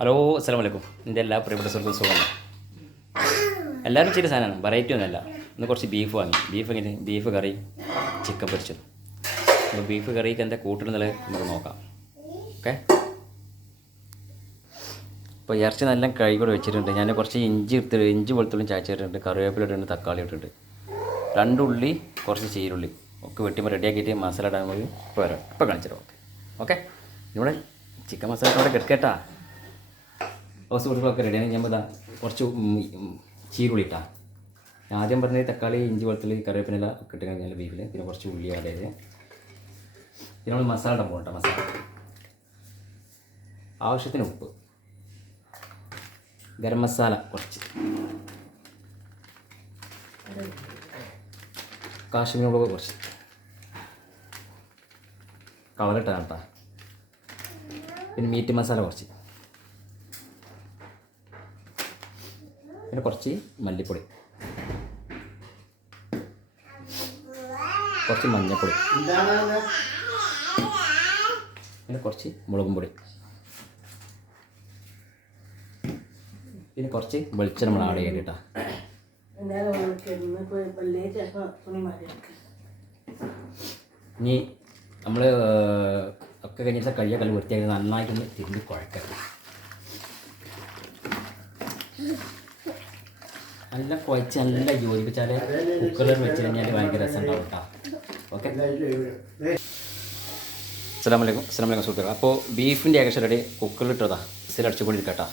Hello അസ്സാം വലൈക്കും എന്റെ എല്ലാ പ്രിയപ്പെട്ട സുഹൃത്തും സുഖമാണ്. എല്ലാവരും ചെറിയ സാധനമാണ്. വെറൈറ്റി ഒന്നുമല്ല. ഇന്ന് കുറച്ച് ബീഫ് വാങ്ങി. ബീഫ് എങ്ങനെ? ബീഫ് കറി ചിക്കൻ പൊരിച്ചത്. അപ്പോൾ ബീഫ് കറിക്ക് എന്താ കൂട്ടുന്നത് നമുക്ക് നോക്കാം. ഓക്കെ ഇപ്പോൾ ഇറച്ചി നല്ല കഴുകി വെച്ചിട്ടുണ്ട്. ഞാൻ കുറച്ച് ഇഞ്ചി എടുത്ത് ഇഞ്ചി വെളുത്തുള്ളിയും ചായച്ചിട്ടുണ്ട് കറിവേപ്പില ഇട്ടിട്ടുണ്ട് തക്കാളി ഇട്ടിട്ടുണ്ട്. രണ്ട് ഉള്ളി കുറച്ച് ചീരുള്ളി. ഒക്കെ വെട്ടിമ്പോൾ റെഡിയാക്കിയിട്ട് മസാല ഇടാൻ പോയി ഇപ്പോൾ വരാം. ഇപ്പോൾ കാണിച്ചിട്ട് ഓക്കെ ഓക്കെ ഇവിടെ ചിക്കൻ മസാല ഇവിടെ കിടക്കട്ടാ ഓ സുഹൃത്തുക്കളൊക്കെ റെഡിയാണ് ഞാൻ ഇതാ കുറച്ച് ഉം ഉം ചീരുള്ളി ഇട്ടാ ഞാൻ ആദ്യം പറഞ്ഞത് തക്കാളി ഇഞ്ചി വെളുത്തുള്ളി കറിവേപ്പിനെല്ലാം ഒക്കെ കഴിഞ്ഞാൽ ബീഫിൽ പിന്നെ കുറച്ച് ഉള്ളി ചെയ്ത്. പിന്നെ നമ്മൾ മസാല ഇടാൻ പോകട്ടെ മസാല. ആവശ്യത്തിന് ഉപ്പ്. ഗരം മസാല കുറച്ച്. കാശ്മീരി മുളക് കുറച്ച്. കളറിട്ടാ കേട്ടാ. പിന്നെ മീറ്റ് മസാല കുറച്ച്. പിന്നെ കുറച്ച് മല്ലിപ്പൊടി. കുറച്ച് മഞ്ഞൾപ്പൊടി പിന്നെ കുറച്ച് മുളകും പൊടി. പിന്നെ കുറച്ച് വെളിച്ചെണ്ണ നമ്മൾ ആഡ് ചെയ്യാൻ കേട്ടോ. ഇനി നമ്മൾ ഒക്കെ കഴിഞ്ഞിട്ട് കഴിയ കല്ല് വൃത്തിയാക്കി നന്നായിട്ടൊന്ന് തിരുമ്പി കുഴക്കണം നല്ല കുഴച്ച് നല്ല യോജിപ്പിച്ചാൽ കുക്കറിൽ വെച്ച് കഴിഞ്ഞാൽ ഭയങ്കര രസം ഉണ്ടാവും കേട്ടോ ഓക്കെ അസ്സാം വലൈക്കും അസ്സാം സുഹൃത്തുക്കൾ അപ്പോൾ ബീഫിന്റെ ഏകദേശം റെഡി കുക്കറിൽ ഇട്ടതാ വിസിൽ അടിച്ചുകൊണ്ടിരിക്കട്ടോ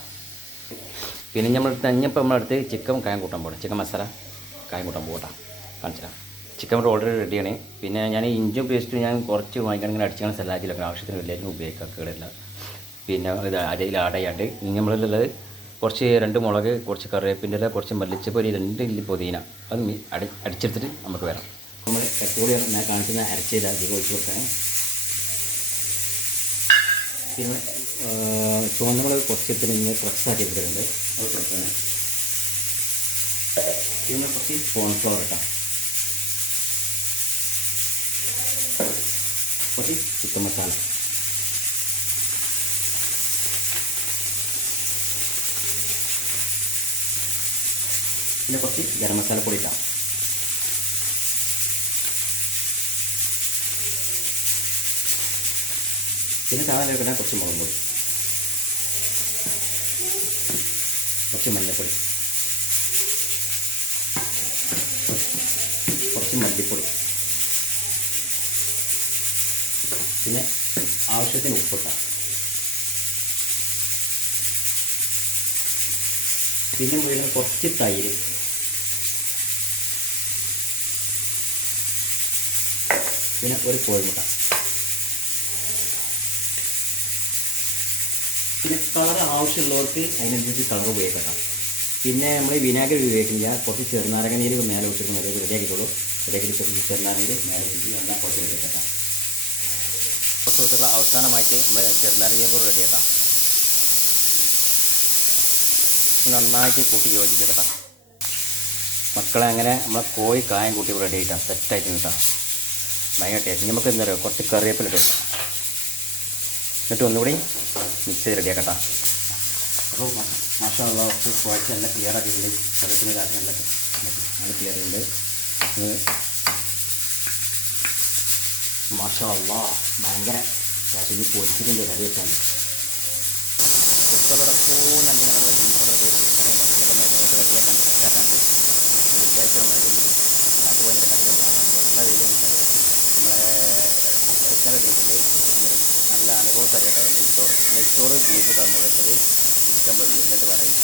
പിന്നെ നമ്മൾ തഞ്ഞപ്പോൾ നമ്മളടുത്ത് ചിക്കൻ കായം കൂട്ടാൻ പോകണം ചിക്കൻ മസാല കായം കൂട്ടാൻ പോകട്ടാ കാണിച്ചാൽ ചിക്കൻ ഇവിടെ ഓൾറെഡി റെഡിയാണ് പിന്നെ ഞാൻ ഇഞ്ചും പേസ്റ്റും ഞാൻ കുറച്ച് വാങ്ങിക്കാൻ ഇങ്ങനെ അടിച്ചാണ് സലാഡിലൊക്കെ ആവശ്യത്തിന് എല്ലാവരും ഉപയോഗിക്കുക കേടില്ല പിന്നെ ഇത് അരയിൽ ആഡ് ചെയ്യാണ്ട് ഇനി നമ്മളുള്ളത് കുറച്ച് രണ്ട് മുളക് കുറച്ച് കറിവേപ്പിന്റെ കുറച്ച് മല്ലിച്ചപ്പ് ഒരു രണ്ട് ഇല്ലി പുതിന. അത് അടി അടിച്ചെടുത്തിട്ട് നമുക്ക് വരാം. നമ്മൾ പെട്രോളിയം ഞാൻ കാണിക്കുന്ന അരച്ചത് അധികം ഒഴിച്ച് കൊടുക്കാൻ പിന്നെ ചുവന്ന മുളക് കുറച്ചെടുത്തിട്ട് ഇങ്ങനെ പ്രസ്സാക്കി എടുത്തിട്ടുണ്ട് അത് പിന്നെ കുറച്ച് കോൺഫ്ലവർ ഇട്ടാം. കുറച്ച് ചിക്കൻ മസാല പിന്നെ കുറച്ച് ഗരം മസാല പൊടി ഇട്ടാം പിന്നെ സാധാരണ എടുക്കുന്ന കുറച്ച് മുളക് പൊടി. കുറച്ച് മഞ്ഞൾപ്പൊടി കുറച്ച് മല്ലിപ്പൊടി. പിന്നെ ആവശ്യത്തിന് ഉപ്പിട്ടാം. പിന്നെ മുഴുവൻ കുറച്ച് തൈര്. പിന്നെ ഒരു കോഴിമുട്ട. പിന്നെ കളർ ആവശ്യമുള്ളവർക്ക് അതിനനുസരിച്ച് കളർ ഉപയോഗിക്കാം. പിന്നെ നമ്മൾ വിനാഗിരി ഉപയോഗിക്കില്ല കുറച്ച് ചെറുനാരങ്ങ നീര് മേലെ വെച്ചിട്ട് റെഡിയാക്കിയിട്ടുള്ളൂ റെഡിയാക്കി കുറച്ച് ചെറുനാരങ്ങ നീര് മേലെ വെച്ചിട്ട് എന്നാൽ കുറച്ച് റെഡിയാക്കാം കുറച്ച് ദിവസങ്ങൾ അവസാനമായിട്ട് നമ്മൾ ചെറുനാരങ്ങ കൂടെ റെഡിയാക്കാം നന്നായിട്ട് കൂട്ടി യോജിപ്പിക്കട്ടാം മക്കളെ അങ്ങനെ നമ്മളെ കോഴി കായം കൂട്ടി റെഡി ആയിട്ടാണ് സെറ്റായിട്ട് കിട്ടാം. ഭയങ്കര ടേസ്റ്റ് നമുക്ക് എന്താ പറയുക കുറച്ച് കറിവേപ്പില ഇട്ട് വെക്കാം എന്നിട്ട് ഒന്നുകൂടി മിക്സ് ചെയ്ത് റെഡിയാക്കട്ടാ അപ്പോൾ മാഷാള്ള കുറച്ച് കുഴച്ച് നല്ല ക്ലിയർ ആക്കിയിട്ടുണ്ട്. കറിവേപ്പില കാര്യം നല്ല നല്ല ക്ലിയർ ഉണ്ട്. മാഷാള്ള ഭയങ്കര ഇനി പൊരിച്ചിട്ടുണ്ട് കറി വെച്ചാൽ കുക്കറോടൊക്കെ നന്ദിനെ നമ്മൾ ബീഫോടെ റെഡിയാക്കാൻ റെഡിയാക്കാൻ സെറ്റാക്കാൻ വെള്ളിയാഴ്ച നാട്ടിൽ പോയി കട്ടികൾ നല്ല വെയിലും ചിക്കൻ റെഡിയായിട്ടുണ്ട് നല്ല അനുഭവം അറിയട്ടെ നെയ്ച്ചോറ്. നെയ്ച്ചോറ് ബീഫ് മുകളിൽ ചിക്കൻ പൊരിച്ചു എന്നിട്ട് പറയും